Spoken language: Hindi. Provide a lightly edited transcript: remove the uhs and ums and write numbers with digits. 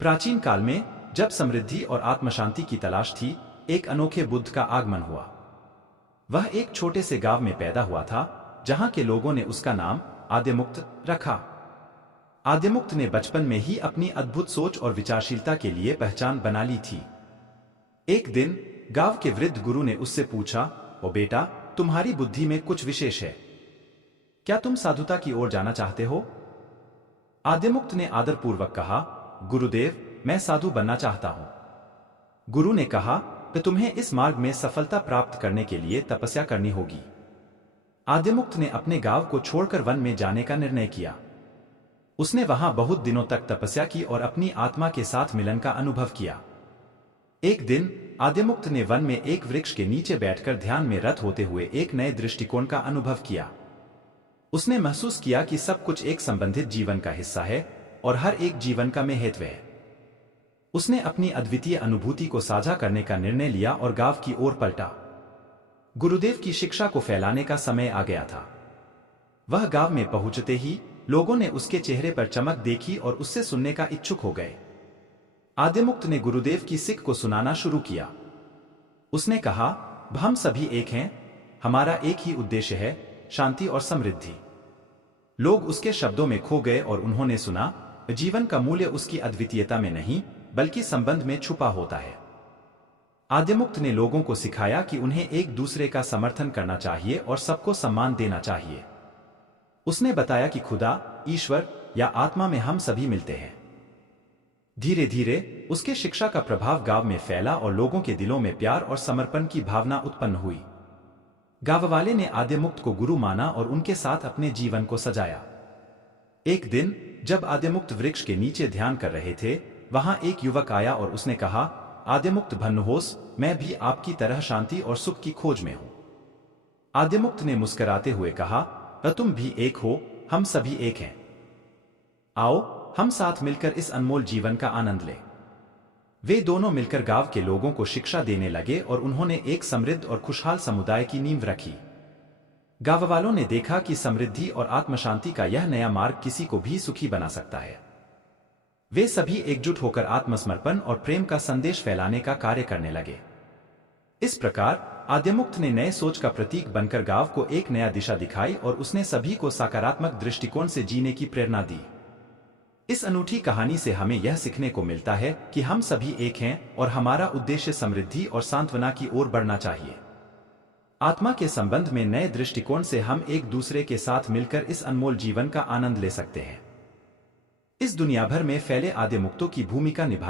प्राचीन काल में जब समृद्धि और आत्मशांति की तलाश थी, एक अनोखे बुद्ध का आगमन हुआ। वह एक छोटे से गांव में पैदा हुआ था, जहां के लोगों ने उसका नाम आद्यमुक्त रखा। आद्यमुक्त ने बचपन में ही अपनी अद्भुत सोच और विचारशीलता के लिए पहचान बना ली थी। एक दिन गांव के वृद्ध गुरु ने उससे पूछा, ओ बेटा, तुम्हारी बुद्धि में कुछ विशेष है, क्या तुम साधुता की ओर जाना चाहते हो? आद्यमुक्त ने आदरपूर्वक कहा, गुरुदेव, मैं साधु बनना चाहता हूं। गुरु ने कहा कि तुम्हें इस मार्ग में सफलता प्राप्त करने के लिए तपस्या करनी होगी। आद्यमुक्त ने अपने गांव को छोड़कर वन में जाने का निर्णय किया। उसने वहां बहुत दिनों तक तपस्या की और अपनी आत्मा के साथ मिलन का अनुभव किया। एक दिन आद्यमुक्त ने वन में एक वृक्ष के नीचे बैठकर ध्यान में रत होते हुए एक नए दृष्टिकोण का अनुभव किया। उसने महसूस किया कि सब कुछ एक संबंधित जीवन का हिस्सा है और हर एक जीवन का महत्व है। उसने अपनी अद्वितीय अनुभूति को साझा करने का निर्णय लिया और गांव की ओर पलटा। गुरुदेव की शिक्षा को फैलाने का समय आ गया था। वह गांव में पहुंचते ही लोगों ने उसके चेहरे पर चमक देखी और उससे सुनने का इच्छुक हो गए। आद्यमुक्त ने गुरुदेव की सीख को सुनाना शुरू किया। उसने कहा, हम सभी एक हैं, हमारा एक ही उद्देश्य है, शांति और समृद्धि। लोग उसके शब्दों में खो गए और उन्होंने सुना, जीवन का मूल्य उसकी अद्वितीयता में नहीं बल्कि संबंध में छुपा होता है। आद्यमुक्त ने लोगों को सिखाया कि उन्हें एक दूसरे का समर्थन करना चाहिए और सबको सम्मान देना चाहिए। उसने बताया कि खुदा, ईश्वर या आत्मा में हम सभी मिलते हैं। धीरे धीरे उसके शिक्षा का प्रभाव गांव में फैला और लोगों के दिलों में प्यार और समर्पण की भावना उत्पन्न हुई। गांव वाले ने आद्यमुक्त को गुरु माना और उनके साथ अपने जीवन को सजाया। एक दिन जब आद्यमुक्त वृक्ष के नीचे ध्यान कर रहे थे, वहां एक युवक आया और उसने कहा, आद्यमुक्त भन्नुहोस, मैं भी आपकी तरह शांति और सुख की खोज में हूं। आद्यमुक्त ने मुस्कुराते हुए कहा, तुम भी एक हो, हम सभी एक हैं। आओ हम साथ मिलकर इस अनमोल जीवन का आनंद लें। वे दोनों मिलकर गांव के लोगों को शिक्षा देने लगे और उन्होंने एक समृद्ध और खुशहाल समुदाय की नींव रखी। गांव वालों ने देखा कि समृद्धि और आत्मशांति का यह नया मार्ग किसी को भी सुखी बना सकता है। वे सभी एकजुट होकर आत्मसमर्पण और प्रेम का संदेश फैलाने का कार्य करने लगे। इस प्रकार आद्यमुक्त ने नए सोच का प्रतीक बनकर गांव को एक नया दिशा दिखाई और उसने सभी को सकारात्मक दृष्टिकोण से जीने की प्रेरणा दी। इस अनूठी कहानी से हमें यह सीखने को मिलता है कि हम सभी एक हैं और हमारा उद्देश्य समृद्धि और सांत्वना की ओर बढ़ना चाहिए। आत्मा के संबंध में नए दृष्टिकोण से हम एक दूसरे के साथ मिलकर इस अनमोल जीवन का आनंद ले सकते हैं। इस दुनिया भर में फैले आद्यमुक्तों की भूमिका निभा